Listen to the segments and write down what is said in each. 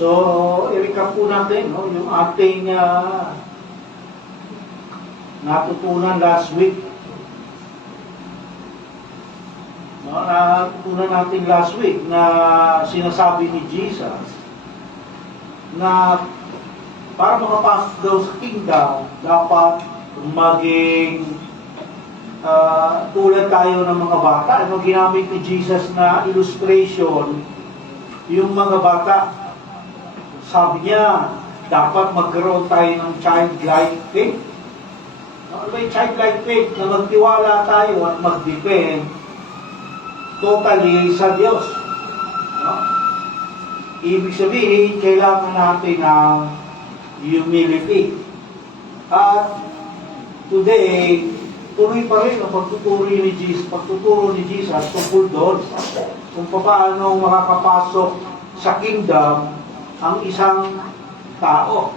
So, i-recap po natin, no, yung ating natutunan last week. No, natutunan natin last week na sinasabi ni Jesus na para makapasok daw sa kingdom, dapat maging tulad tayo ng mga bata. Ano ginamit ni Jesus na illustration? Yung mga bata, sabi niya, dapat magkaroon tayo ng childlike faith. Ano ba yung childlike faith? Na magtiwala tayo at mag-depend totally sa Diyos. No? Ibig sabihin, kailangan natin ng humility. At today, tuloy pa rin ang pagtuturo ni Jesus tungkol doon kung paano makakapasok sa kingdom ang isang tao.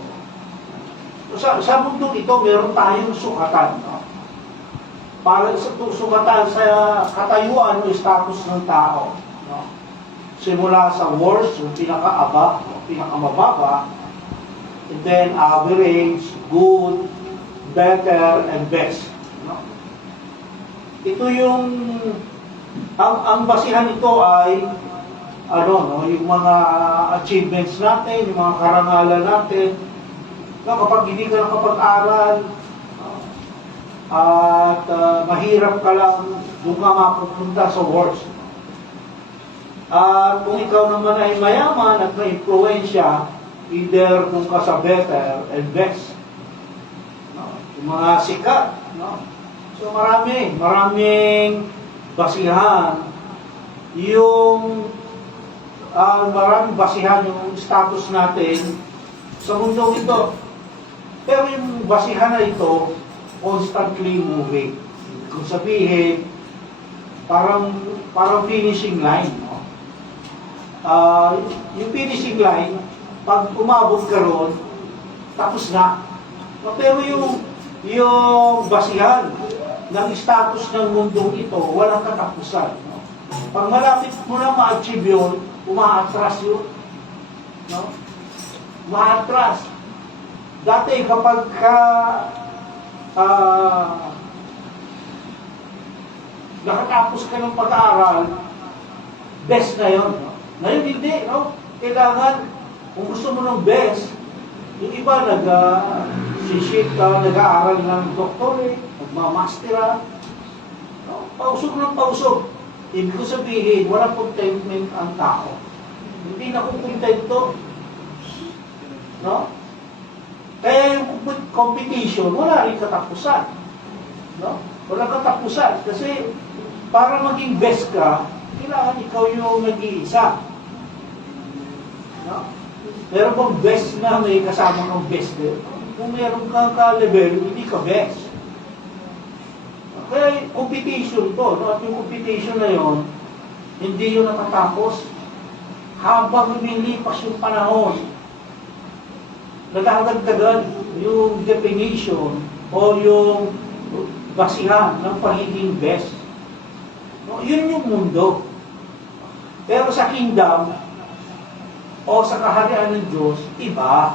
Sa mundong ito, meron tayong sukatan. No? Para sa sukatan sa katayuan o status ng tao. No? Simula sa worst, yung pinakamababa, and then average, good, better, and best. No? Ito yung ang basihan nito ay yung mga achievements natin, yung mga karangalan natin. No, kapag hindi ka nakapag-aral at mahirap ka lang, doon ka mapupunta sa worst. At kung ikaw naman ay mayaman at may influensya, either kung ka sa better and best. No? Yung mga sikat. No? So maraming basihan maraming basihan yung status natin sa mundong ito. Pero yung basihan na ito, constantly moving. Kung sabihin, parang finishing line. No? Yung finishing line, pag umabot ka ron, tapos na. Pero yung basihan ng status ng mundong ito, walang katapusan. No? Pag malapit mo na ma-achieve yun, umaatras yun. No? Umaatras. Dati kapag nakatapos ka ng pag-aaral, best na yun. No? Ngayon hindi, no? Kailangan, kung gusto mo ng best, yung iba nag-shit ka, nag-aaral ng doctorate, nagmamastera, no? Pausog ng pausog. Ibig ko sabihin, walang contentment ang tao. Hindi na kukontento. No? Kaya yung competition, wala rin katapusan. No? Wala katapusan. Kasi para maging best ka, kailangan ikaw yung nag-iisa. No? Meron bang best na may kasama ng best din? Kung meron kang ka-level, hindi ka best. Kaya competition to, no? At yung competition na yon, hindi yun natatapos. Habang lumilipas yung panahon, nadadagdagan yung definition o yung basihan ng pagiging best. No? Yun yung mundo. Pero sa kingdom, o sa kaharian ng Diyos, iba,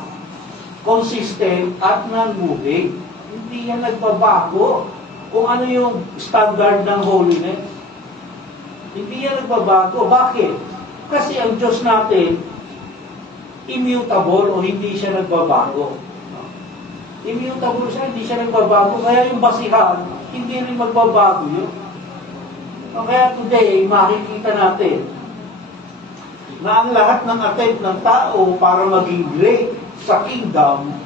consistent at non-moving. Hindi yan nagbabago kung ano yung standard ng holiness. Hindi yan nagbabago. Bakit? Kasi ang Diyos natin, immutable o hindi siya nagbabago. Immutable siya, hindi siya nagbabago. Kaya yung basihan, hindi rin magbabago yun. Kaya today, makikita natin na ang lahat ng attempt ng tao para maging great sa kingdom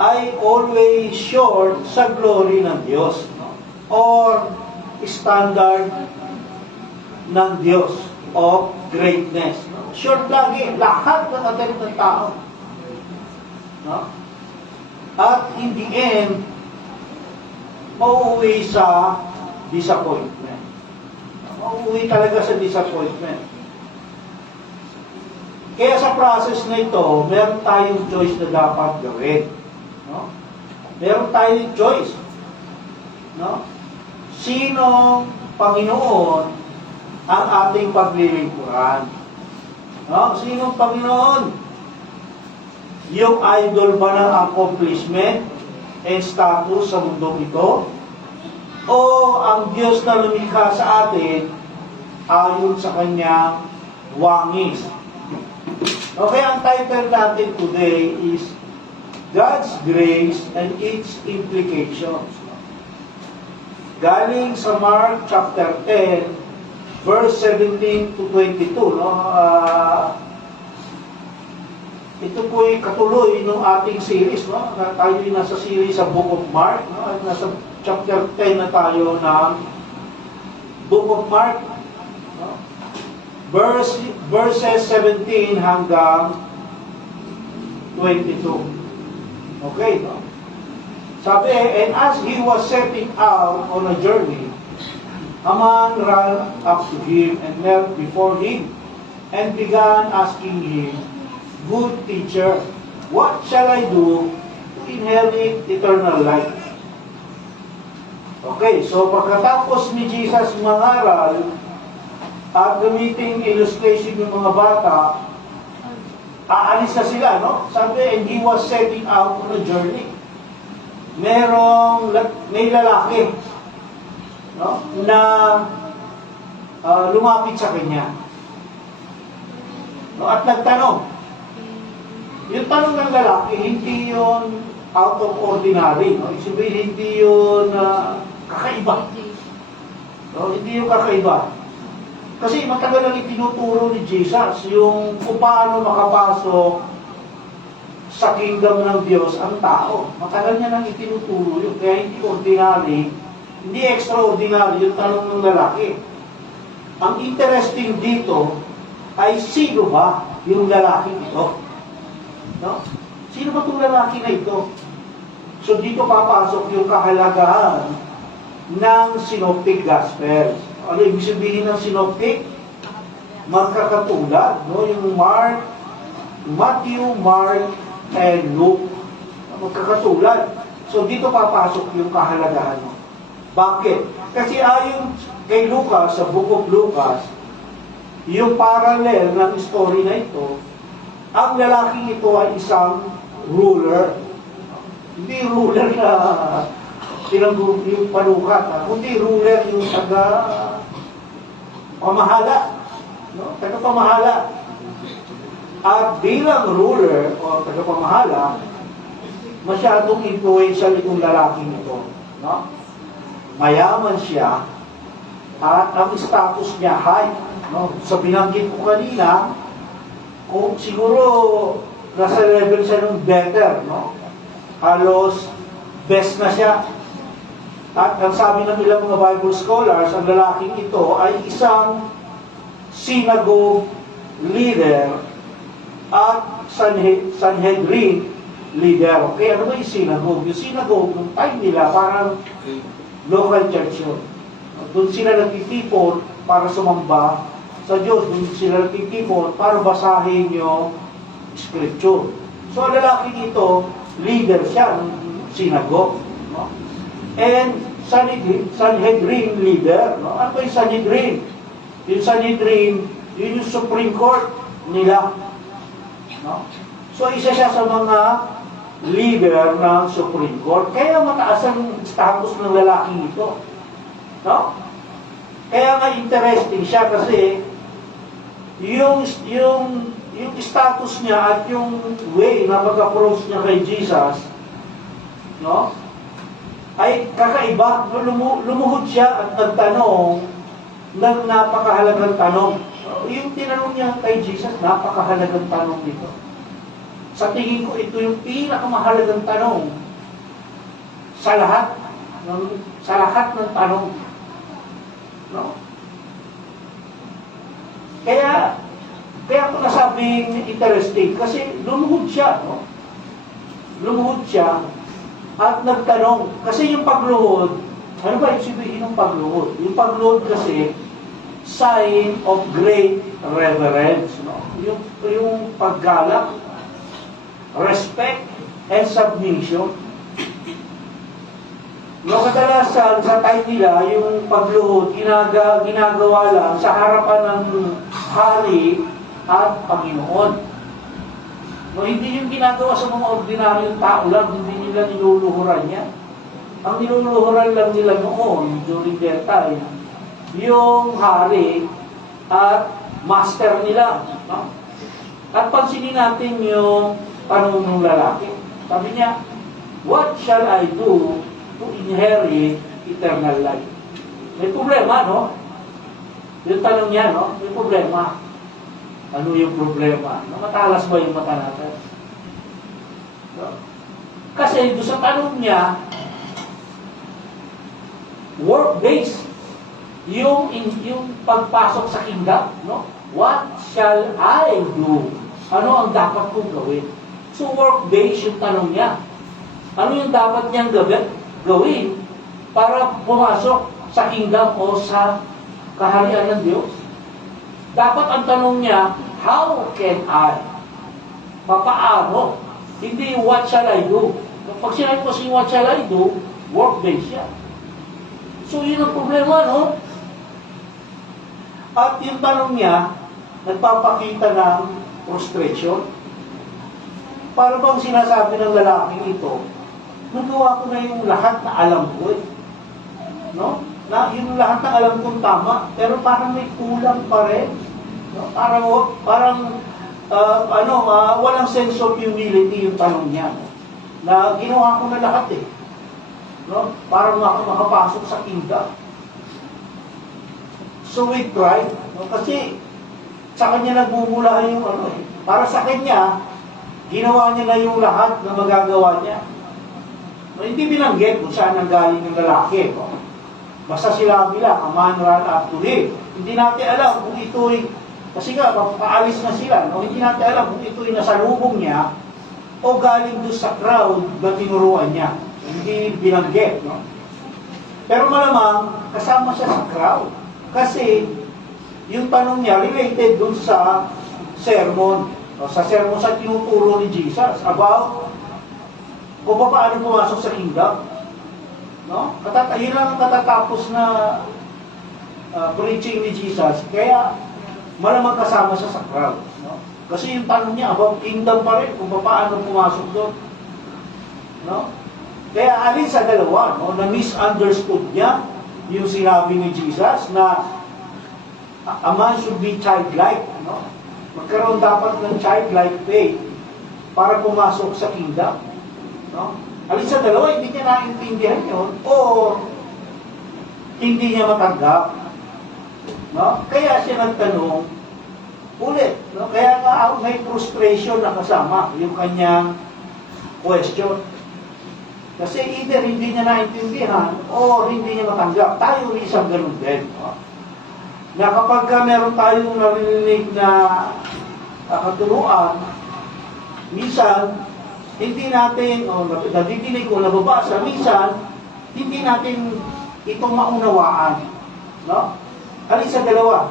ay always short sa glory ng Diyos, no? Or standard ng Diyos of greatness. No? Short lagi, lahat ng attempt ng tao. No? At in the end, mauuwi sa disappointment. Mauuwi talaga sa disappointment. Kaya sa process na ito, meron tayong choice na dapat gawin. No? Meron tayong choice. No? Sinong Panginoon ang ating paglilingkuran? No? Sinong Panginoon? Yung idol ba ng accomplishment and status sa mundong ito? O ang Diyos na lumikha sa atin ayon sa kanyang wangis? Okay, ang title natin today is God's Grace and its Implications. Galing sa Mark chapter 10, verse 17 to 22. No? Ito po'y katuloy ng ating series. No? Tayo nasa series sa Book of Mark. No? Nasa chapter 10 na tayo ng Book of Mark. No? Verses 17 hanggang 22. Okay, no? Sabi, and as he was setting out on a journey, a man ran up to him and knelt before him and began asking him, Good teacher, what shall I do to inherit eternal life? Okay, so pagkatapos ni Jesus mangaral at gamiting illustration ng mga bata, aalis na sila, no? Sabi, and he was setting out on a journey. May lalaki, no? Na lumapit sa kanya. No? At nagtanong. Yung tanong ng lalaki, hindi yun out of ordinary. No? Sabihin, hindi yun kakaiba. No? Hindi yun kakaiba. Kasi matagal lang itinuturo ni Jesus yung kung paano makapasok sa kingdom ng Diyos ang tao. Matagal niya nang itinuturo yun. Kaya hindi ordinary, hindi extraordinary yung tanong ng lalaki. Ang interesting dito ay sino ba yung lalaki ito? No? Sino ba itong lalaki na ito? So dito papasok yung kahalagahan ng Synoptic Gospels. Ano ibig sabihin ng Synoptic? Magkakatulad. No? Yung Matthew, Mark, and Luke. Magkakatulad. So dito papasok yung kahalagahan mo. Bakit? Kasi ayon kay Lucas, sa Book of Lucas, yung parallel ng story na ito, ang lalaking ito ay isang ruler. Hindi ruler na yung panukat, kundi ruler yung taga-pamahala. No? Taga-pamahala. At bilang ruler o taga-pamahala, masyadong influential itong lalaking ito. No? Mayaman siya at ang status niya high. No? So binanggit ko kanina, kung siguro nasa level siya ng better, no? Halos best na siya. At ang sabi ng ilang mga Bible scholars, ang lalaking ito ay isang synagogue leader at Sanhedrin leader. Okay, ano ba yung synagogue? Yung synagogue, nung time nila, parang local church yun. Doon sila nagtitipon para sumamba sa Diyos. Doon sila nagtitipon para basahin yung scripture. So, ang lalaking ito, leader siya ng synagogue. No? And Sanhedrin leader. No? Ano ba yung Sanhedrin? Yung Sanhedrin, yun yung Supreme Court nila. No? So, isa siya sa mga leader ng Supreme Court. Kaya mataas ang status ng lalaking ito. No? Kaya nga interesting siya kasi yung status niya at yung way na pag-approach niya kay Jesus, no? Ay kakaiba. Lumuhod siya at nagtanong ng napakahalagang tanong. Yung tinanong niya kay Jesus, napakahalagang tanong nito. Sa tingin ko, ito yung pinakamahalagang tanong sa lahat ng tanong. No? Kaya ako nasabing interesting kasi lumuhod siya, no? Lumuhod siya at nagtanong. Kasi yung pagluhod, ano ba yung sabihin ng pagluhod? Yung pagluhod kasi, sign of great reverence. No? Yung paggalak, respect, and submission. No, kadalasan sa time nila, yung pagluhod, ginagawa lang sa harapan ng hari at Panginoon. No, hindi yung ginagawa sa mga ordinaryong tao lang, hindi nila niluluhuran yan. Ang niluluhuran lang nila noon, during their time, yung hari at master nila. No? At pansinin natin yung tanong ng lalaki. Sabi niya, what shall I do to inherit eternal life? May problema, no? Yung tanong niya, no? May problema. Ano yung problema? Matalas ba yung mata natin? No? Kasi doon sa tanong niya, work-based, yung pagpasok sa kingdom, no? What shall I do? Ano ang dapat kong gawin? So work-based yung tanong niya. Ano yung dapat niyang gawin para pumasok sa kingdom o sa kaharian ng Diyos? Dapat ang tanong niya, how can I? Papaano? Hindi what shall I do? Pag sinabi ko si what shall I do, work-based siya. So yun ang problema, no? At yung tanong niya, nagpapakita ng frustration. Para bang sinasabi ng lalaking ito, nagawa ko na yung lahat na alam ko eh. No? Na yung lahat na alam kong tama, pero parang may kulang pa rin. No? Walang sense of humility yung tanong niya. No? Na ginawa ko na lahat eh. No? Para makapasok sa kingdom. So we tried, no? Kasi sa kanya nagmumula yung para sa kanya, ginawa niya na yung lahat na magagawa niya. No? Hindi binanggit kung saan nanggaling yung lalaki. No? Basta sila bilang, a man ran up to him. Hindi natin alam kung ito'y, kasi nga, paalis na sila. No? Hindi natin alam kung ito'y nasalubong niya o galing doon sa crowd na tinuruan niya. Hindi binanggit. No? Pero malamang, kasama siya sa crowd. Kasi, yung tanong niya related dun sa sermon. O, sa sermon sa tinuturo ni Jesus about kung paano pumasok sa kingdom. No? Yun lang ang katatapos na preaching ni Jesus. Kaya, malamang kasama siya sa crowd. No? Kasi yung tanong niya about kingdom pa rin, kung paano pumasok doon. No? Kaya alin sa dalawa, no, na misunderstood niya yung sinabi ni Jesus na a man should be childlike, no? Magkaroon dapat ng childlike faith para pumasok sa kingdom, no? Alin sa dalawa, hindi niya naintindihan yun o hindi niya matanggap, no? Kaya siya nagtanong ulit, no? Kaya nga may frustration na kasama yung kanyang question. Kasi either hindi niya naintindihan o hindi niya matanggap. Tayo isang ganun din. No? Na kapag meron tayong narinig na katuruan, minsan, hindi natin, nadidinig o nababasa, minsan, hindi natin itong maunawaan. No? Alin sa dalawa?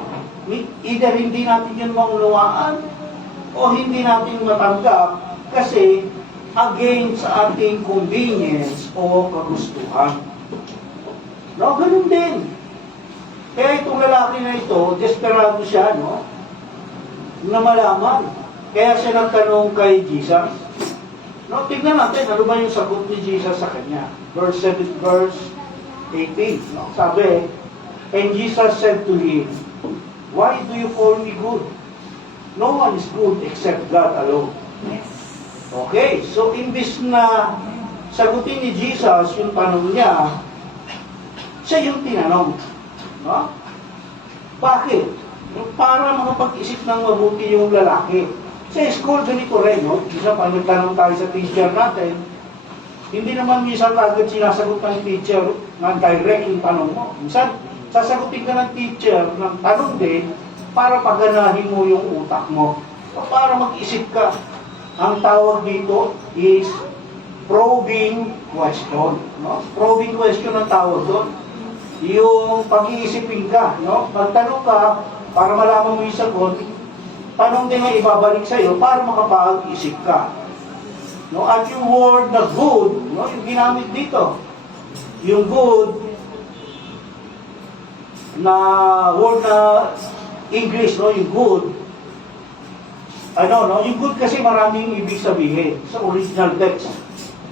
Either hindi natin yun maunawaan o hindi natin matanggap kasi against sa ating convenience o kagustuhan. No, ganun din. Kaya itong lalaki na ito, desperado siya, no? Na malaman. Kaya siya nagtanong kay Jesus. No, tignan natin, ano ba yung sagot ni Jesus sa kanya? Verse 18, no? Sabi, and Jesus said to him, why do you call me good? No one is good except God alone. Yes. Okay, so imbis na sagutin ni Jesus yung tanong niya, siya yung tinanong. No? Bakit? Para makapag-isip ng mabuti yung lalaki. Sa school, ganito rin, no? Isa pag nagtanong tayo sa teacher natin, hindi naman minsan agad sinasagot ng teacher ng direct yung tanong mo. Minsan, sasagutin ka ng teacher ng tanong din para paganahin mo yung utak mo. O para mag-isip ka. Ang tawag dito is probing question. No? Probing question ang tawag doon. Yung pag-iisipin ka. No? Magtanong ka para malaman mo yung sagot, tanong din ang ibabalik sa iyo para makapag-isip ka. No? At yung word na good, no? Yung ginamit dito, yung good na word na English, no? Yung good, Yung good kasi maraming ibig sabihin sa original text,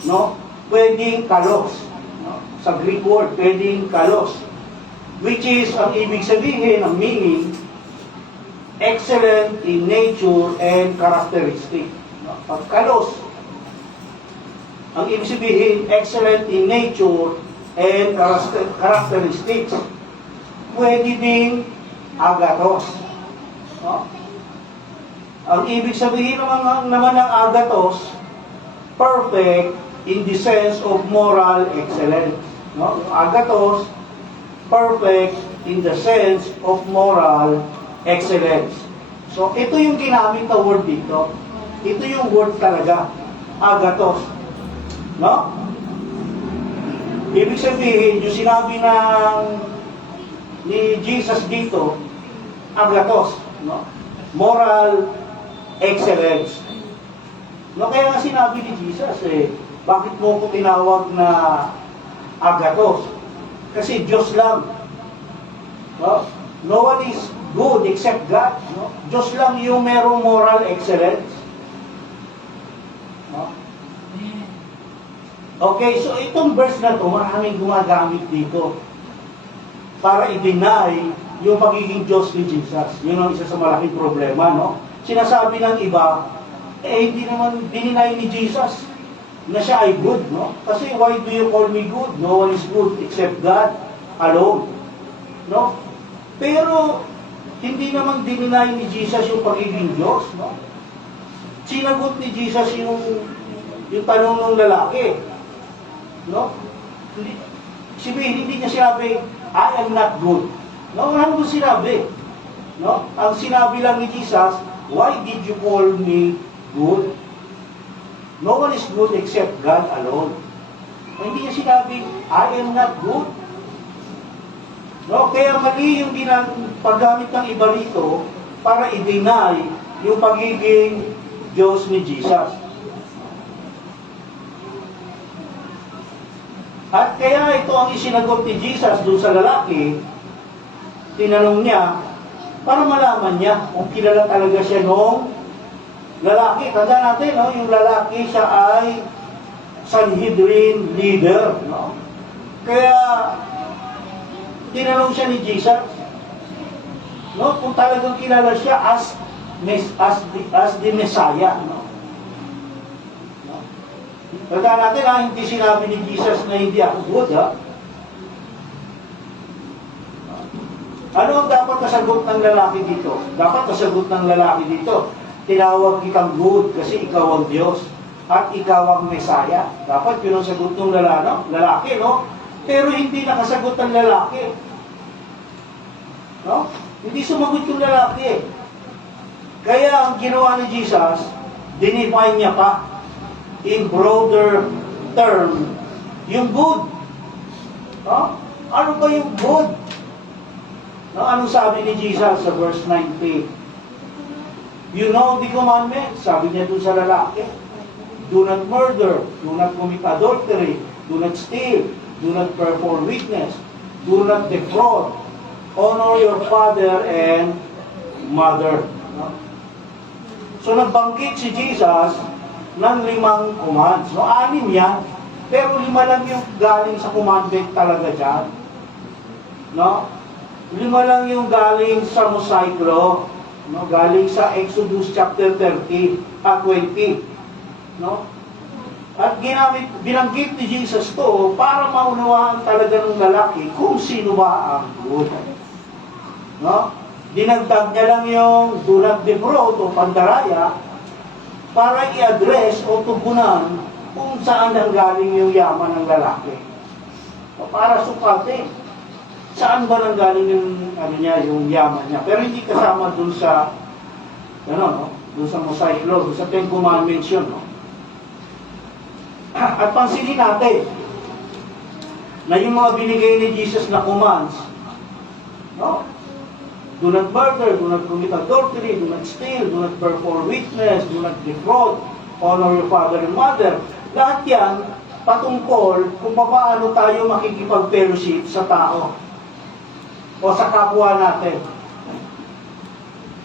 no? Pwedeng kalos, no? Sa Greek word, pwedeng kalos, which is, ang ibig sabihin, ang meaning, excellent in nature and characteristic. No? Pag kalos, ang ibig sabihin, excellent in nature and characteristics. Pwede ding agathos. No? Ang ibig sabihin naman ng agathos, perfect in the sense of moral excellence. No? Yung agathos, perfect in the sense of moral excellence. So, ito yung ginamit na word dito. Ito yung word talaga, agathos. No? Ibig sabihin, yung sinabi ni Jesus dito, agathos, no? Moral excellence. No, kaya nga sinabi ni Jesus, bakit mo ko tinawag na agathos? Kasi Diyos lang. No? No one is good except God. No? Diyos lang yung merong moral excellence. No? Okay, so itong verse na to, maraming gumagamit dito para i-deny yung pagiging Diyos ni Jesus. Yun ang isa sa malaking problema, no? Sinasabi ng iba, hindi naman dininay ni Jesus na siya ay good, no? Kasi why do you call me good? No one is good except God alone. No? Pero hindi naman dininay ni Jesus yung pagiging Diyos, no? Sinagot ni Jesus yung tanong ng lalaki. No? Hindi niya sinabi, I am not good. No, wala mo sinabi. No? Ang sinabi lang ni Jesus, why did you call me good? No one is good except God alone. Hindi niya sinabi, I am not good. No? Kaya mali yung paggamit ng iba rito para i-deny yung pagiging Diyos ni Jesus. At kaya ito ang isinagot ni Jesus doon sa lalaki, tinanong niya, para malaman niya kung kilala talaga siya nung lalaki. Tanda natin, no? Yung lalaki siya ay Sanhedrin leader. No? Kaya, tinanong siya ni Jesus, no? Kung talagang kilala siya as the Messiah. No? Tanda natin, hindi sinabi ni Jesus na hindi ako good, ha? Ano ang dapat nasagot ng lalaki dito? Dapat nasagot ng lalaki dito, tinawag kitang good kasi ikaw ang Diyos at ikaw ang Messiah. Dapat yun ang sagot ng lalaki, no? Pero hindi nakasagot ng lalaki. No? Hindi sumagot yung lalaki. Kaya ang ginawa ni Jesus, dinefine niya pa in broader term yung good. No? Ano ba yung good? No, anong sabi ni Jesus sa verse 19? You know the commandment, sabi niya doon sa lalaki. Do not murder, do not commit adultery, do not steal, do not perform witness, do not defraud, honor your father and mother. No? So nagbanggit si Jesus ng 5 commands. No, 6 yan, pero 5 lang yung galing sa commandment talaga dyan. No? 5 lang yung galing sa Mosaic Law, no? Galing sa Exodus chapter 20. No? At binanggit ni Jesus to para maunawaan talaga ng lalaki kung sino ba ang good. No? Dinagdag niya lang yung do not defraud o pandaraya para i-address o tugunan kung saan nanggaling yung yaman ng lalaki. O para sukatin. Saan ba nanggaling yung yung yaman niya? Pero hindi kasama dun sa dun sa Mosaic Law, dun sa 10 Commandments yun, no? At pansinin natin na yung mga binigay ni Jesus na commands, no? Do not murder, do not commit adultery, do not steal, do not perform witness, do not defraud, honor your father and mother. Lahat yan patungkol kung paano tayo makikipag-fellowship sa tao o sa kapwa natin.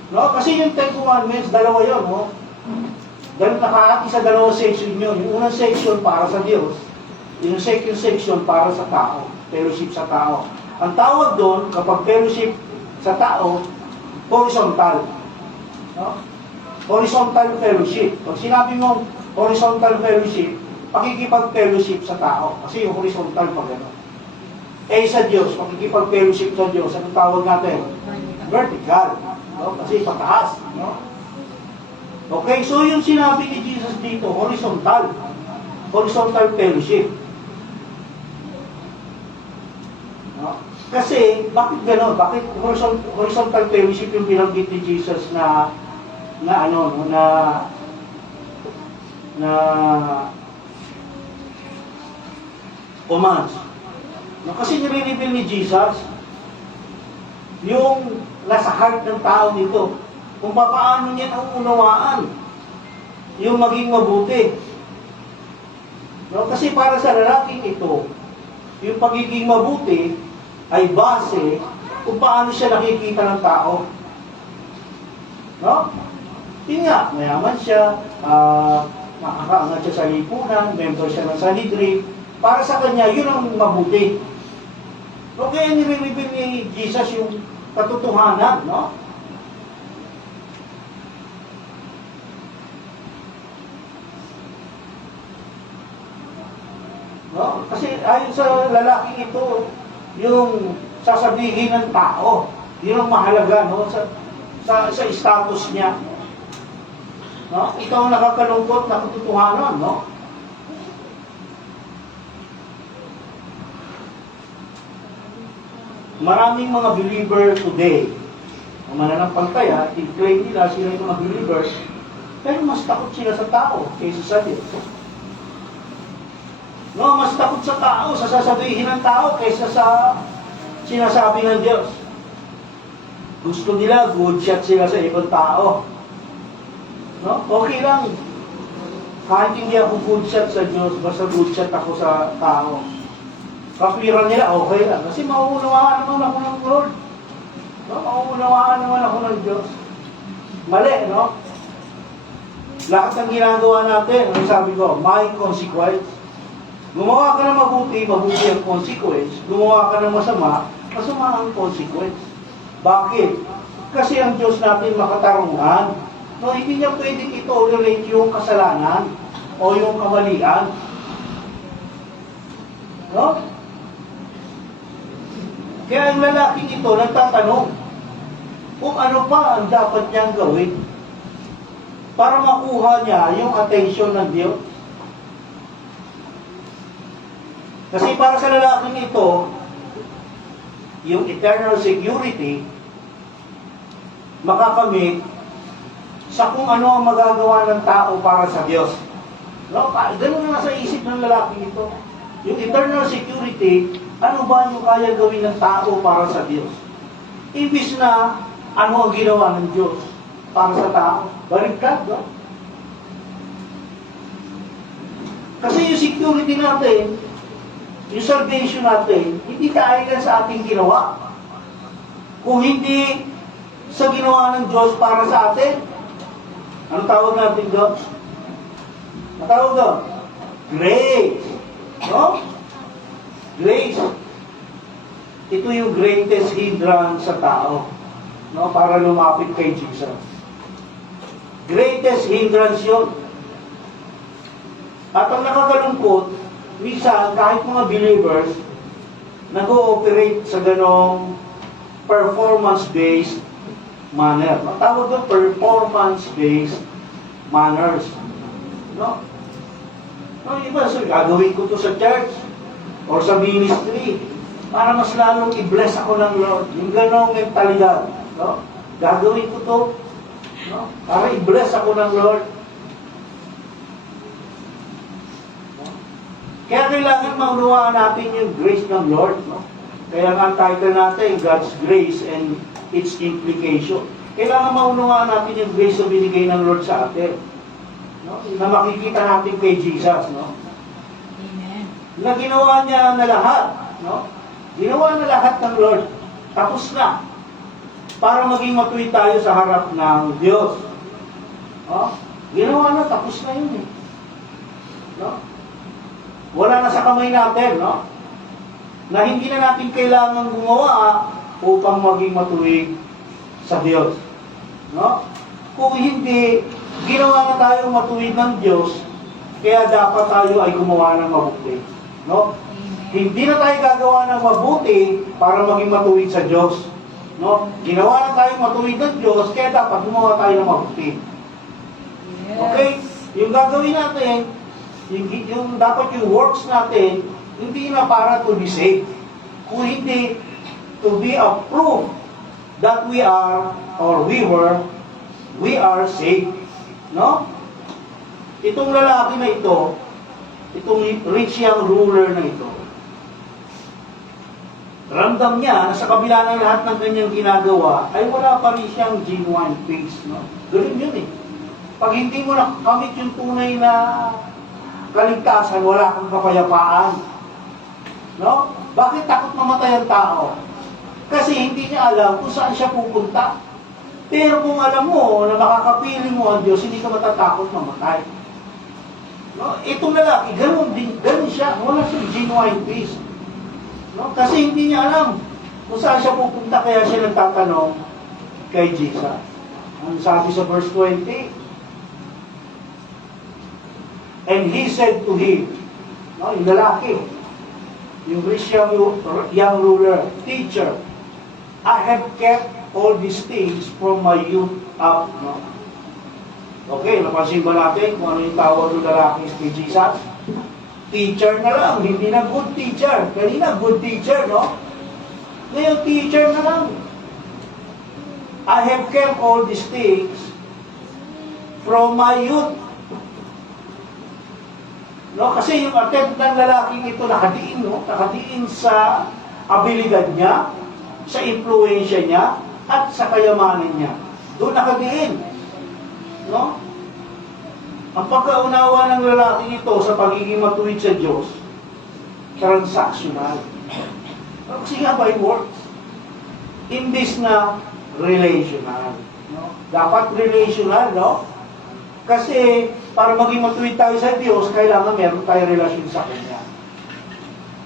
No? Kasi yung Ten Commandments, dalawa yun, no? Dahil nakahati sa dalawang section yun. Yung unang section para sa Diyos, yung second section para sa tao, fellowship sa tao. Ang tawag doon, kapag fellowship sa tao, horizontal. No? Horizontal fellowship. Pag sinabi mong horizontal fellowship, pakikipag-fellowship sa tao. Kasi yung horizontal pag gano'n. Eh sa Diyos, pakikipag-fellowship sa Diyos, anong tawag natin? Vertical. No? Kasi pataas. No? Okay, so yung sinabi ni Jesus dito, horizontal. Horizontal fellowship. No? Kasi, bakit gano'n? Bakit horizontal fellowship yung binanggit ni Jesus na commands? No, kasi nire-reveal ni Jesus yung nasa heart ng tao nito. Kung paano niya nauunawaan yung maging mabuti. No, kasi para sa lalaking ito, yung pagiging mabuti ay base kung paano siya nakikita ng tao. No? Yun nga, mayaman siya, makakaangat siya sa lipunan, member siya ng Sanhedrin. Para sa kanya, yun ang mabuti. Okay, nire-reveal ni Jesus yung katotohanan, no? No? Kasi ayon sa lalaking ito, yung sasabihin ng tao, yun ang mahalaga, no? Sa status niya. No? Ito ang nakakalungkot na katotohanan, no? Maraming mga believer today, ang mananampalataya, i-claim nila sila yung mga believers, pero mas takot sila sa tao kaysa sa Diyos. No, mas takot sa tao, sa sasabihin ng tao kaysa sa sinasabi ng Diyos. Gusto nila, good shot sila sa ibang tao. No? Okay lang. Kahit hindi ako good shot sa Diyos, basta good shot ako sa tao. Kapiran nila, okay lang. Kasi mauunawaan naman ako ng Lord. No? Mauunawaan naman ako ng Diyos. Mali, no? Lahat ng ginagawa natin, ano sabi ko, may consequence. Gumawa ka ng mabuti, mabuti ang consequence. Gumawa ka ng masama, masama ang consequence. Bakit? Kasi ang Diyos natin makatarungan. No, hindi niya pwedeng i-tolerate yung kasalanan o yung kamalian. No? Kaya ang lalaking ito nagtatanong kung ano pa ang dapat niyang gawin para makuha niya yung attention ng Diyos. Kasi para sa lalaking ito, yung eternal security makakamit sa kung ano ang magagawa ng tao para sa Diyos. No? Ganun na nasa isip ng lalaking ito. Yung eternal security, ano ba yung kaya gawin ng tao para sa Diyos? Imbis na ano ang ginawa ng Diyos para sa tao. Baliktad, no? Kasi yung security natin, yung salvation natin, hindi kailan sa ating ginawa. Kung hindi sa ginawa ng Diyos para sa atin, anong tawag natin doon? Anong tawag doon? Grace. No? Grace. Ito yung greatest hindrance sa tao, no? Para lumapit kay Jesus. Greatest hindrance yun. At ang nakakalungkot, minsan, kahit mga believers, nag-ooperate sa ganong performance-based manner. Matawag doon performance-based manners. No? No, iba, so, gagawin ko to sa church or sa ministry para mas lalong i-bless ako ng Lord. Yung ganong mentalidad. No? Gagawin ko to, no? Para i-bless ako ng Lord. No? Kaya kailangan maunawaan natin yung grace ng Lord. No? Kaya ang title natin, God's Grace and its Implication. Kailangan maunawaan natin yung grace na binigay ng Lord sa atin. No? Na makikita natin kay Jesus, no? Amen. Na ginawa niya na lahat, no? Ginawa na lahat ng Lord. Tapos na. para maging matuwid tayo sa harap ng Diyos. No? Ginawa na, tapos na yun eh. No? Wala na sa kamay natin, no? Na hindi na natin kailangan gumawa upang maging matuwid sa Diyos. No? Kung hindi, ginawa na tayo matuwid ng Diyos, kaya dapat tayo ay gumawa ng mabuti. No? Hindi na tayo gagawa ng mabuti para maging matuwid sa Diyos. No? Ginawa na tayo matuwid ng Diyos, kaya dapat gumawa tayo ng mabuti. Okay? Yung gagawin natin, yung dapat yung works natin, hindi na para to be saved. Kung hindi, to be a proof that we are, or we are saved. No? Itong lalaki na ito, itong rich young ruler na ito, ramdam niya na sa kabila ng lahat ng kanyang ginagawa, ay wala pa rin siyang genuine peace. No? Ganun yun eh. Pag hindi mo nakamit yung tunay na kaligtasan, wala kang kapayapaan. No? Bakit takot mamatay ang tao? Kasi hindi niya alam kung saan siya pupunta. Pero kung alam mo na makakapiling mo ang Diyos, hindi ka matatakot mamatay. No? Itong lalaki, ganun siya. Wala siyang genuine peace. No? Kasi hindi niya alam kung saan siya pupunta, kaya siya nagtatanong kay Jesus. Ang sabi sa verse 20, and he said to him, no, yung lalaki, yung rich young ruler, teacher, I have kept all these things from my youth up. No? Okay, napansin ba natin kung ano yung tawag ng lalaki kay Jesus? Teacher na lang, hindi na good teacher. Kanina, good teacher, no? Ngayon, teacher na lang. I have kept all these things from my youth. No, kasi yung attempt ng lalaking ito nakadiin, no? Nakadiin sa abilidad niya, sa impluensya niya, at sa kayamanan niya. Doon nakadiin. No? Ang pagkaunawa ng lalaking ito sa pagiging matuwid sa Diyos, transactional. Kasi nga by works. Imbis na relational. No? Dapat relational, no? Kasi para maging matuwid tayo sa Diyos, kailangan meron tayong relasyon sa Kanya.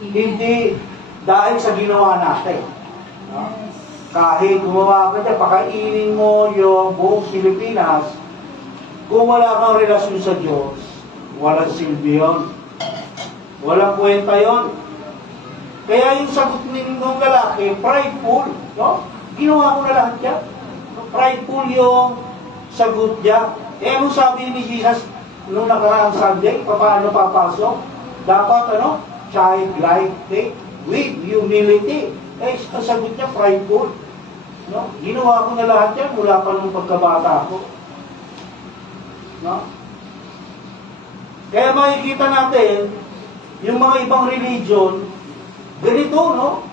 Hindi dahil sa ginawa natin. No? Kahit gumawa ka dyan, pakainin mo yung buong Pilipinas, kung wala kang relasyon sa Diyos, walang silbi yun. Walang kwenta yun. Kaya yung sagot ng lalaki, prideful. No? Ginawa ko na lahat yan. Prideful yung sagot niya. Eh, anong sabi ni Jesus nung nakaraang Sunday? Paano papasok? Dapat, childlike faith with humility. Eh, ang sagot niya, prideful. No? Ginawa ko na lahat yan mula pa nung pagkabata ko. No? Kaya makikita natin, yung mga ibang religion, ganito, no?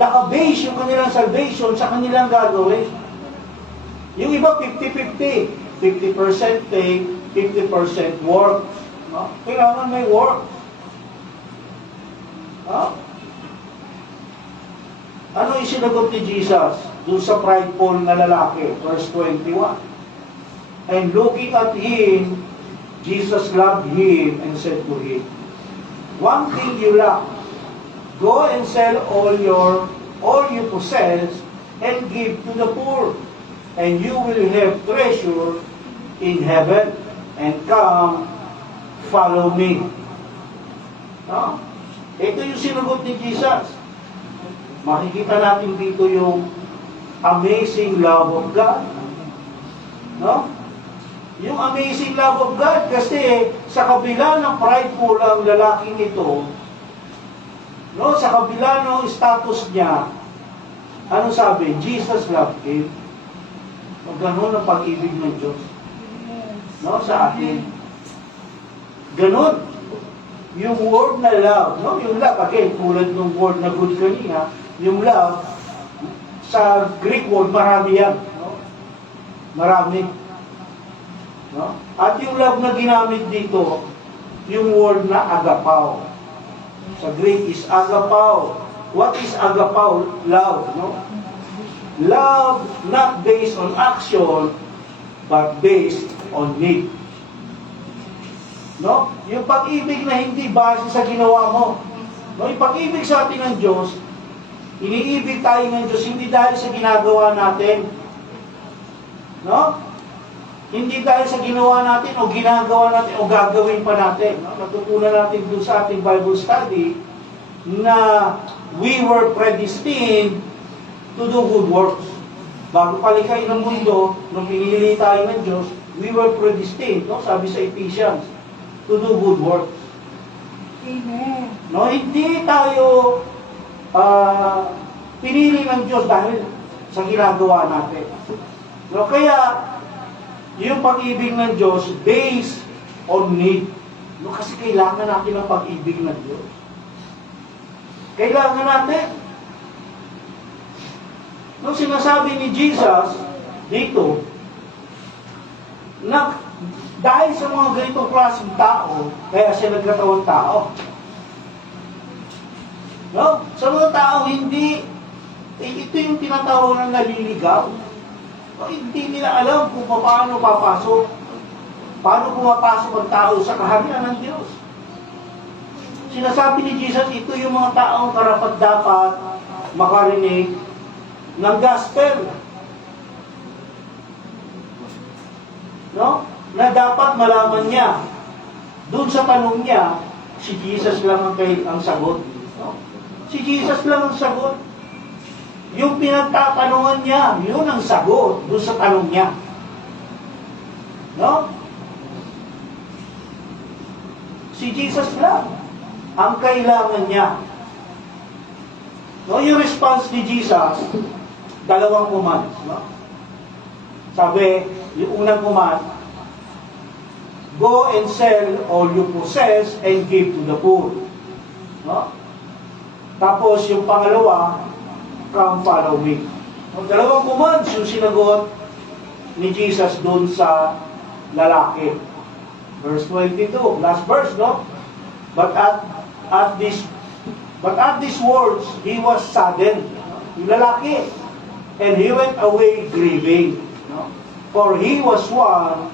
Naka-base yung kanilang salvation sa kanilang gagawin. Yung iba, 50-50. 50% faith, 50% work. No? Kailangan may work. No? Ano yung sinagot ni Jesus dun sa prideful na lalaki? Verse 21. And looking at him, Jesus loved him and said to him, one thing you lack, go and sell all you possess and give to the poor, and you will have treasure in heaven, and come, follow me. No? Ito yung sinagot ni Jesus. Makikita natin dito yung amazing love of God. No? Yung amazing love of God, kasi sa kabila ng prideful ang lalaking ito, no, sa kabila ng status niya, ano sabi? Jesus loved him. O ganun ang pag-ibig ng Diyos. No, sa atin. Ganun. Yung word na love, no? Yung love, again, tulad ng word na good kanina, yung love, sa Greek word, marami yan. No? Marami. No? At yung love na ginamit dito, yung word na agapao. Sa Greek is agapao. What is agapao? Love. No? Love not based on action, but based on need. No? Yung pag-ibig na hindi base sa ginawa mo. No? Yung pag-ibig sa atin ng Diyos, iniibig tayo ng Diyos hindi dahil sa ginagawa natin. No? Hindi dahil sa ginawa natin o ginagawa natin o gagawin pa natin. No? Natutunan natin dun sa ating Bible study na we were predestined to do good works. Bago palikay ng mundo, nung pinili tayo ng Diyos, we were predestined, no? Sabi sa Ephesians, to do good works. Amen. No, hindi tayo pinili ng Diyos dahil sa ginagawa natin. No, kaya yung pag-ibig ng Diyos based on need. No, kasi kailangan natin ng pag-ibig ng Diyos. Kailangan natin. Nung sinasabi ni Jesus dito, na dahil sa mga ganitong klaseng tao, kaya siya nagkatawang tao. No? Sa mga tao, hindi, ito yung tinatawag ng naliligaw. No? Hindi nila alam kung paano papasok, paano pumapasok ang tao sa kaharian ng Diyos. Sinasabi ni Jesus, ito yung mga taong karapat-dapat makarinig ng gospel. No? Na dapat malaman niya. Doon sa tanong niya, si Jesus lang ang sagot. No? Si Jesus lang ang sagot. Yung pinagtatanungan niya, yun ang sagot doon sa tanong niya. No? Si Jesus lang ang kailangan niya. No? Yung response ni Jesus, dalawang command. No? Sabi, yung unang command, go and sell all you possess and give to the poor. No? Tapos yung pangalawa, come follow me. No? Dalawang commands yung sinagot ni Jesus doon sa lalaki. Verse 22, last verse, no? But at these words, he was saddened. Yung lalaki. And he went away grieving. No? For he was one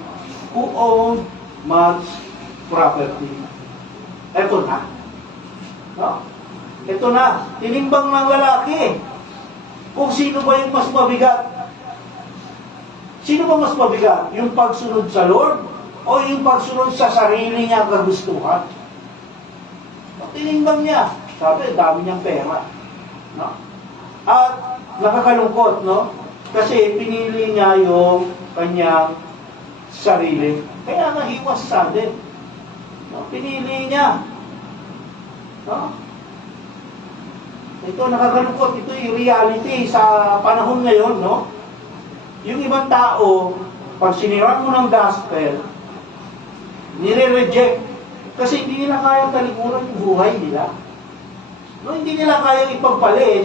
who owned much property. Ito na. No? Ito na. Tinimbang ng lalaki. Kung sino ba yung mas mabigat? Sino ba mas mabigat? Yung pagsunod sa Lord? O yung pagsunod sa sarili niya kagustuhan? Tinimbang niya. Sabi, dami niyang pera. No? At nakakalungkot, no? Kasi pinili niya yung kanyang sarili. Kaya nga, he was saddened. No? Pinili niya. No? Ito, nakakalungkot. Ito yung reality sa panahon ngayon, no? Yung ibang tao, pag sinira mo ng gospel, nire-reject. Kasi hindi nila kaya talikuran yung buhay nila. No, hindi nila kaya ipagpalit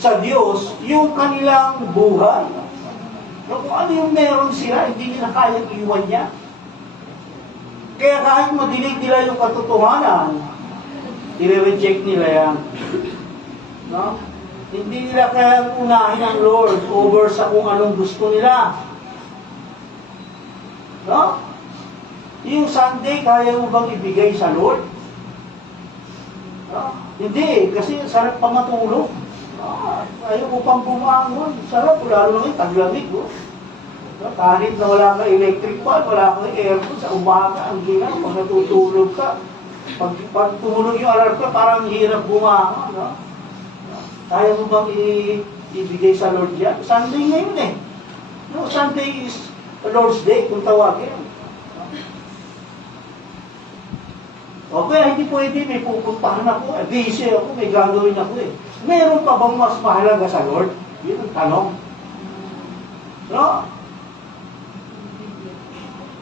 sa Diyos yung kanilang buhay. No, kung ano yung meron sila, hindi nila kaya iwan niya. Kaya kahit madinig nila yung katotohanan, i-reject nila yan. No? Hindi nila kaya unahin ang Lord over sa kung anong gusto nila. No? Yung Sunday, kaya mo bang ibigay sa Lord? No? Hindi, kasi sarap pa matulog. Ayaw ko pang bumangon. Sarap, lalo lang yung taglamig. No? Kahit na wala kang electric fan, wala kang aircon, sa umaga, ang gina, pag natutulog ka, pag tumunog yung alarm ka, parang hirap bumangon. No? Kaya mo bang ibigay sa Lord yan? Sunday ngayon eh. No, Sunday is the Lord's Day, kung tawagin. O kaya hindi pwede, may pupuntahan ako, busy ako, may gagawin ako eh. Meron pa bang mas mahalaga sa Lord? Yun ang tanong. No?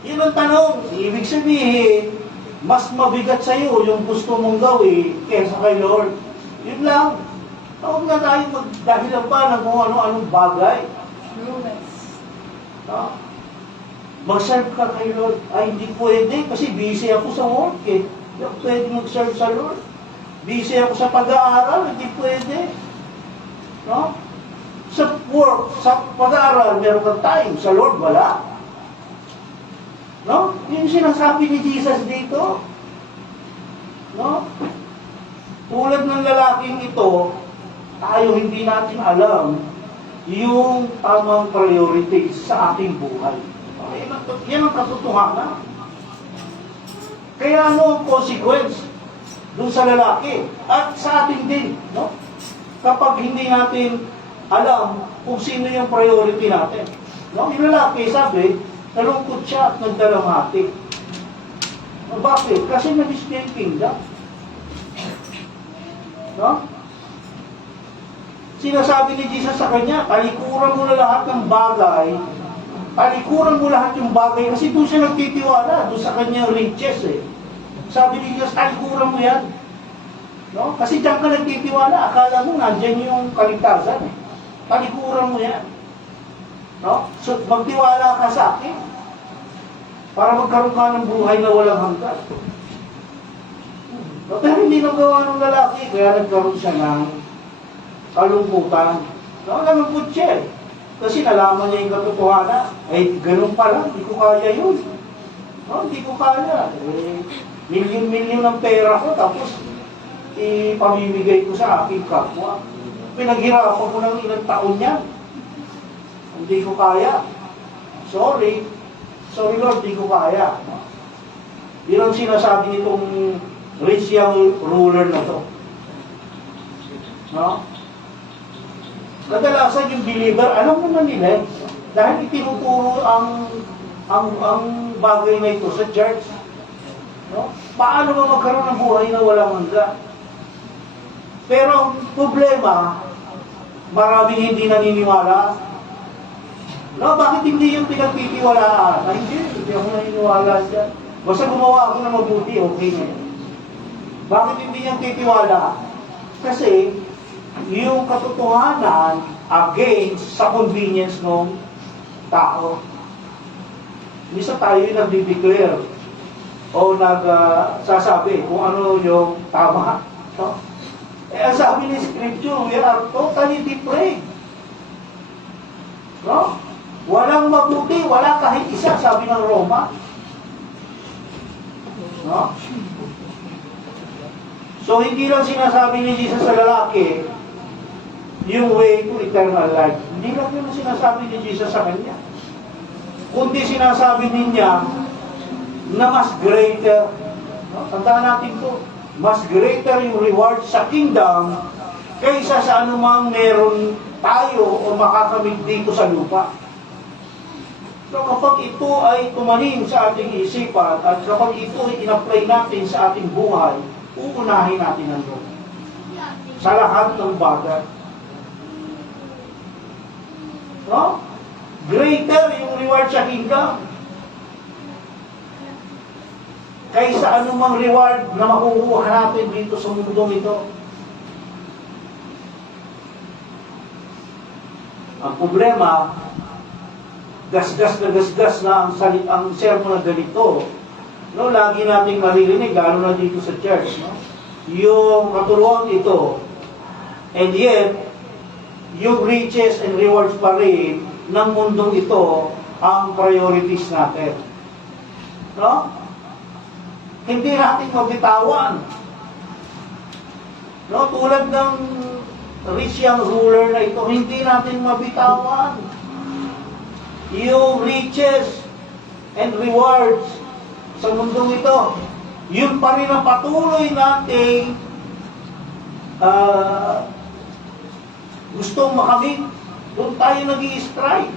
Yun ang tanong. Ibig sabihin, mas mabigat sa iyo yung gusto mong gawin kaysa kay Lord. Yun lang. Huwag na tayo magdahilan pa ng kung ano-anong bagay. No? Mag-serve ka kay Lord. Ay, hindi pwede kasi busy ako sa work eh. Hindi ako pwede mag-serve sa Lord. Busy ako sa pag-aaral, hindi pwede. No? Sa work, sa pag-aaral, meron kang time. Sa Lord, wala. No? Yung sinasabi ni Jesus dito. No? Tulad ng lalaking ito, tayo hindi natin alam yung tamang priority sa ating buhay. Yan ang katotohanan. Kaya ano ang consequence dun sa lalaki at sa atin din, no? Kapag hindi natin alam kung sino yung priority natin. No? Yung lalaki, sabi, nalungkot siya at nagdalamhati. No, bakit? Kasi na-miss niya yung kingdom. No? Sinasabi ni Jesus sa kanya, talikuran mo na lahat ng bagay, talikuran mo lahat yung bagay, kasi doon siya nagtitiwala, doon sa kanyang riches eh. Sabi ni Jesus, talikuran mo yan. No? Kasi diyan ka nagtitiwala, akala mo nandyan yung kaligtasan eh. Talikuran mo yan. No? So, magtiwala ka sa akin para magkaroon ka ng buhay na walang hanggan. No? Pero hindi nagawa ng lalaki, kaya nagkaroon siya ng kalungkutan. No? Nalungkot siya eh. Kasi nalaman niya yung katotohanan. Eh, ganun pala, hindi ko kaya yun. No? Hindi ko kaya. Eh, milyon-milyon ng pera ko, tapos ipamimigay ko sa aking kapwa. Pinaghirapan ko ng ilang taon yan. Hindi ko kaya. Sorry. Sorry Lord, hindi ko kaya. Yun ang sinasabi nitong rich young ruler na to. No? Kadalasan yung believer, alam naman nila, dahil itinuturo ang bagay na ito sa church. No? Paano ba magkaroon ng buhay na walang hanggan? Pero ang problema, maraming hindi naniniwala. No, bakit hindi yung pinagtitiwalaan? Ay, hindi ako naniniwala dyan. Basta gumawa ako na mabuti, okay na yan. Bakit hindi yung titiwala? Kasi, yung katotohanan against sa convenience ng tao. Misa tayo yung nagdi-declare o nagsasabi kung ano yung tama. No? Eh, ang sabi ni Scripture, we are totally depraved. No? Walang mabuti, wala kahit isa, sabi ng Roma. No? So, hindi lang sinasabi ni Jesus sa lalaki, yung way to eternal life. Hindi lang yun sinasabi ni Jesus sa kanya. Kundi sinasabi din niya na mas greater, no? Tandaan natin to, mas greater yung reward sa kingdom kaysa sa anumang meron tayo o makakamit dito sa lupa. So kapag ito ay tumanim sa ating isipan at kapag ito ay in-apply natin sa ating buhay, uunahin natin ang Lord sa lahat ng bagay. No? Greater yung reward sa kingdom kaysa anumang reward na makukuha natin dito sa mundong ito. Ang problema, gasgas na ang sermon na ganito. No, lagi nating maririnig, lalo na dito sa church. No? Yung katuruan ito, and yet, yung riches and rewards pa rin ng mundong ito ang priorities natin. No? Hindi natin mabitawan. No? Tulad ng rich young ruler na ito, hindi natin mabitawan. Yung riches and rewards sa mundong ito, yun pa rin ang patuloy nating gustong makamit. Doon tayo nag-i-strive.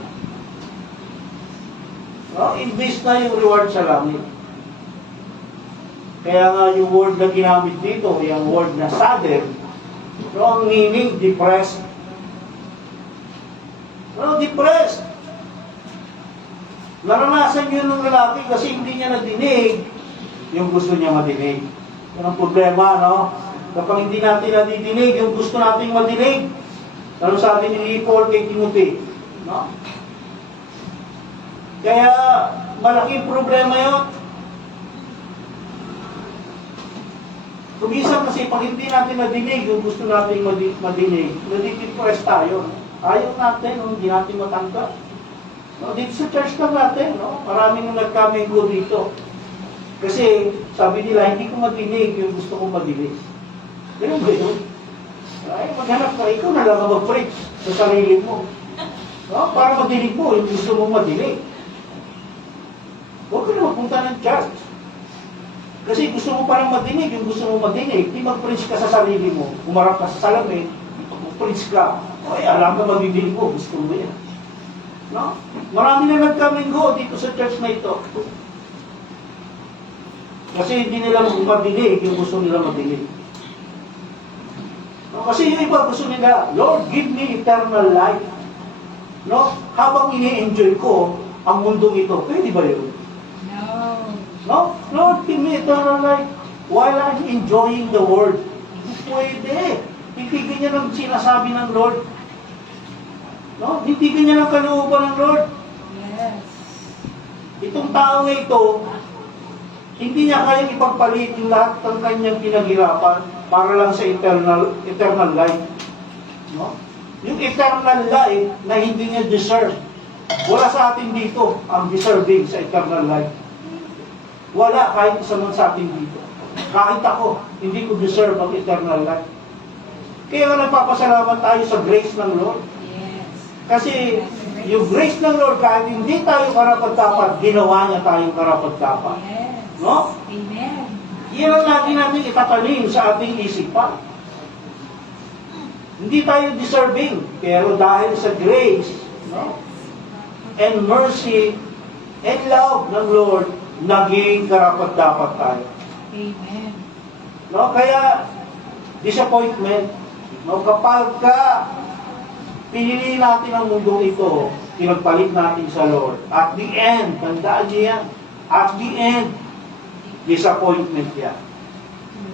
No? Imbis na yung reward sa langit. Kaya nga yung word na ginamit dito, yung word na sadden, no, ang meaning, depressed. No, depressed. Naranasan yun ng lalaki kasi hindi niya nadinig yung gusto niya madinig. Yan ang problema, no? Kapag hindi natin nadidinig yung gusto nating madinig, ano sabi ni Paul kay Timothy, no? Kaya malaking problema yun. Kumisan kasi pag hindi natin nadinig yung gusto nating madinig, nadidepress tayo. Ayaw natin, no? Hindi natin matanggap. No, dito sa church lang natin, no? Maraming nagkaminggo dito. Kasi sabi nila, hindi ko madinig yung gusto kong madinig. Ganun ba yun? Ay, maghanap ka, ikaw na lang ang mag-preach sa sarili mo. No? Para madinig mo yung gusto mong madinig. Huwag ka na magpunta ng church. Kasi gusto mo parang madinig yung gusto mong madinig. Di mag-preach ka sa sarili mo. Umarap ka sa salamin, mag-preach ka. Ay, alam ka madidig mo, gusto mo yan. No? Marami na nagkaminggo dito sa church na ito. Kasi hindi nila madinig yung gusto nila madinig. No? Kasi yung iba gusto nila, Lord, give me eternal life. No? Habang ini-enjoy ko ang mundong ito, pwede ba yun? No. No? Lord, give me eternal life while I'm enjoying the world. Pwede. Hindi ganyan ang sinasabi ng Lord. No? Hindi ganyan ang kalooban ng Lord. Yes. Itong tao na ito, hindi niya kayang ipagpalit yung lahat ng kanyang pinaghirapan para lang sa eternal life. No? Yung eternal life na hindi niya deserve. Wala sa atin dito ang deserving sa eternal life. Wala kahit isa man sa atin dito. Kahit ako, hindi ko deserve ang eternal life. Kaya nga nagpapasalamat tayo sa grace ng Lord. Yes. Kasi yung grace ng Lord, kahit hindi tayo karapat-dapat, ginawa niya tayong karapat-dapat. Yes. No? Amen. Yan ang lagi natin itatanim sa ating isipan. Hindi tayo deserving, pero dahil sa grace, no? And mercy, and love ng Lord, naging karapat-dapat tayo. Amen. No? Kaya, disappointment, no? Kapag pinili natin ang mundong ito, pinagpalit natin sa Lord. At the end, tandaan niyo yan, at the end, disappointment yan.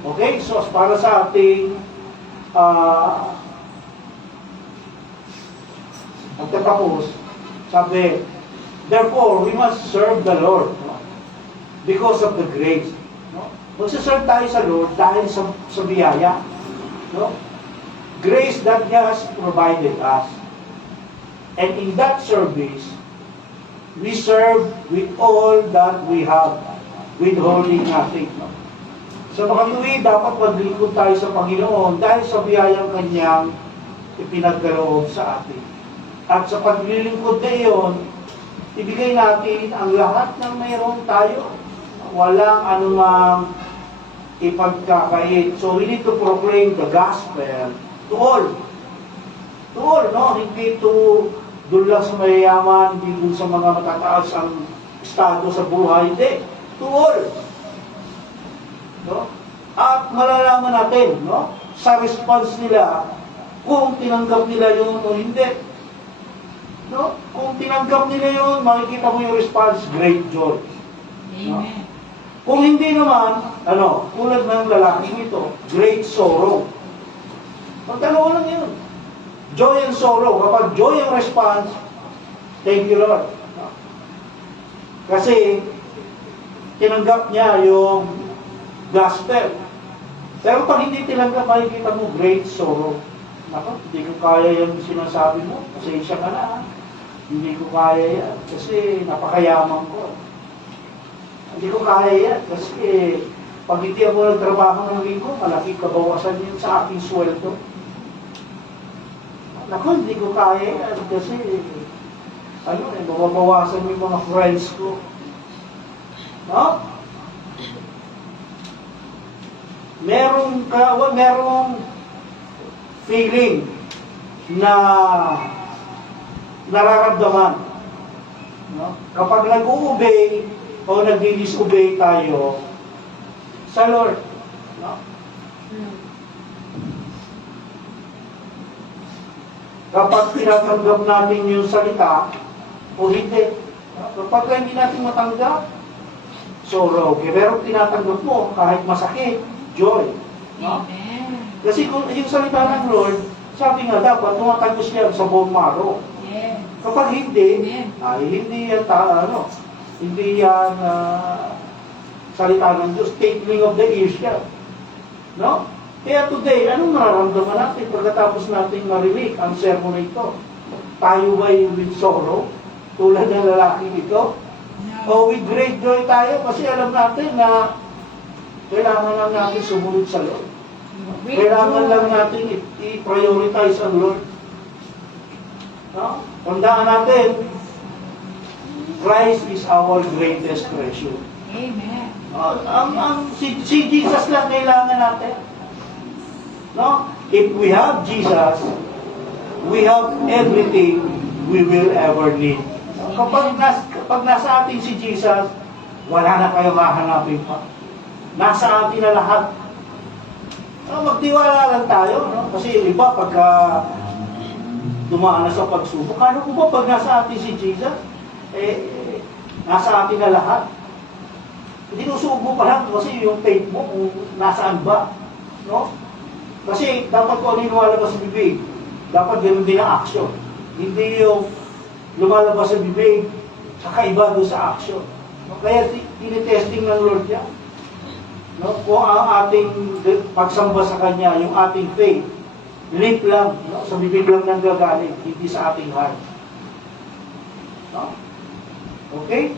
Okay? So, para sa ating pagtatapos, sabi, therefore, we must serve the Lord, no? Because of the grace. No? Magsaserve tayo sa Lord dahil sa biyaya. No? Grace that He has provided us. And in that service, we serve with all that we have, withholding nothing. No? Sa makatuwid, dapat maglingkod tayo sa Panginoon dahil sa biyayang Kanyang ipinagkaloob sa atin. At sa paglilingkod na iyon, ibigay natin ang lahat ng mayroon tayo. Walang anumang ipagkakait. So we need to proclaim the gospel to all. To all, no? Hindi to doon lang sa mayayaman, hindi doon sa mga matataas ang estado sa buhay. Hindi. To all. No? At malalaman natin, no? Sa response nila, kung tinanggap nila yun o hindi. No? Kung tinanggap nila yun, makikita mo yung response, great joy. No? Amen. Kung hindi naman, tulad ng lalaking ito, great sorrow. Magdalawa lang yun. Joy and sorrow. Kapag joy ang response, thank you Lord. No? Kasi, tinanggap niya yung gospel. Pero pag hindi tinanggap, makikita mo great sorrow. Ako, hindi ko kaya yung sinasabi mo. Pasensya ka na. Ha? Hindi ko kaya yan. Kasi napakayaman ko. Hindi ko kaya yan. Kasi pag hindi ako nagtrabaho ng linggo, malaki kabawasan yun sa aking sweldo. Naku, hindi ko kaya yan. Kasi, mababawasan yung mga friends ko. No? Merong feeling na nararamdaman. No? Kapag nag-uubay o nag-disobey tayo sa Lord. No? Kapag tinatanggap natin yung salita o hindi. Kapag hindi natin matanggap, sorrow. Pero tinatanggap mo kahit masakit, joy. No? Amen. Kasi kung yung salita ng Lord, sabi nga dapat tumatagos yan sa buong maro. Yes. Kapag hindi, Amen. ay hindi yan hindi yan salita ng Diyos, tickling of the ears yan. No? Kaya today, anong nararamdaman natin pagkatapos nating marinig ang sermon na ito? tayo ba'y with sorrow? Tulad ng lalaking ito? No. O with great joy tayo? Kasi alam natin na kailangan lang natin sumunod sa Lord. With Kailangan joy. lang natin i-prioritize ang Lord. No? Tandaan natin, Christ is our greatest treasure. Amen. Si Jesus lang kailangan natin. No? If we have Jesus, we have everything we will ever need. Kapag nasa atin si Jesus, wala na kayong hahanapin pa. Nasa atin na lahat. Magtiwala lang tayo, no? Kasi iba pagka dumaan na sa pagsubok, ano ko ba pag nasa atin si Jesus, nasa atin na lahat. Sinusubo pa lang kasi yung faith mo kung nasaan ba. No? Kasi dapat kung ano yung lumalabas sa bibig, dapat ganoon din ang action. Hindi yung lumalabas sa bibig, kakaiba doon sa action. No? Kaya tinitesting ng Lord yan. No? Kung ang ating pagsamba sa Kanya, yung ating faith, lip lang, no? Sa bibig lang nang gagaling, hindi sa ating heart. No? Okay?